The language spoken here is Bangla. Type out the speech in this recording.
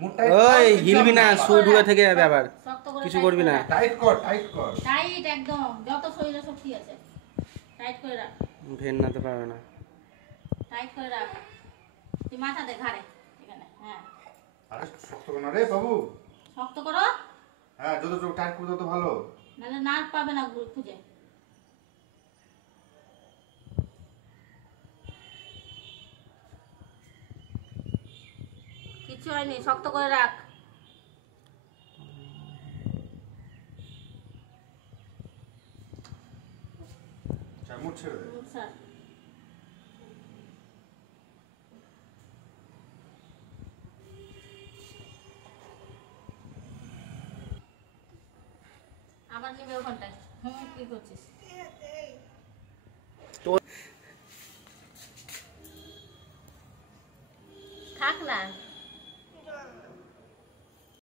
ওই হিলবি না, সুই ঢুকে থেকে যাবে আবার, কিছু করবি না। টাইট কর, টাইট কর, টাইট একদম, যত শরীরে শক্তি আছে টাইট করে রাখ। ভেন্নাতে পারবে না, টাইট করে রাখ। তুই মাথা দে ঘাড়ে এখানে। হ্যাঁ আরে শক্ত করো না রে বাবু, শক্ত করো। হ্যাঁ যত টাইট করো তত ভালো, নাহলে নার্ভ পাবে না খুঁজে। কিছু হয়নি, শক্ত করে রাখ। চামচ ছেড়ে দে। স্যার আবার নিবে ওখানটায়। কি করছিস? থাক না।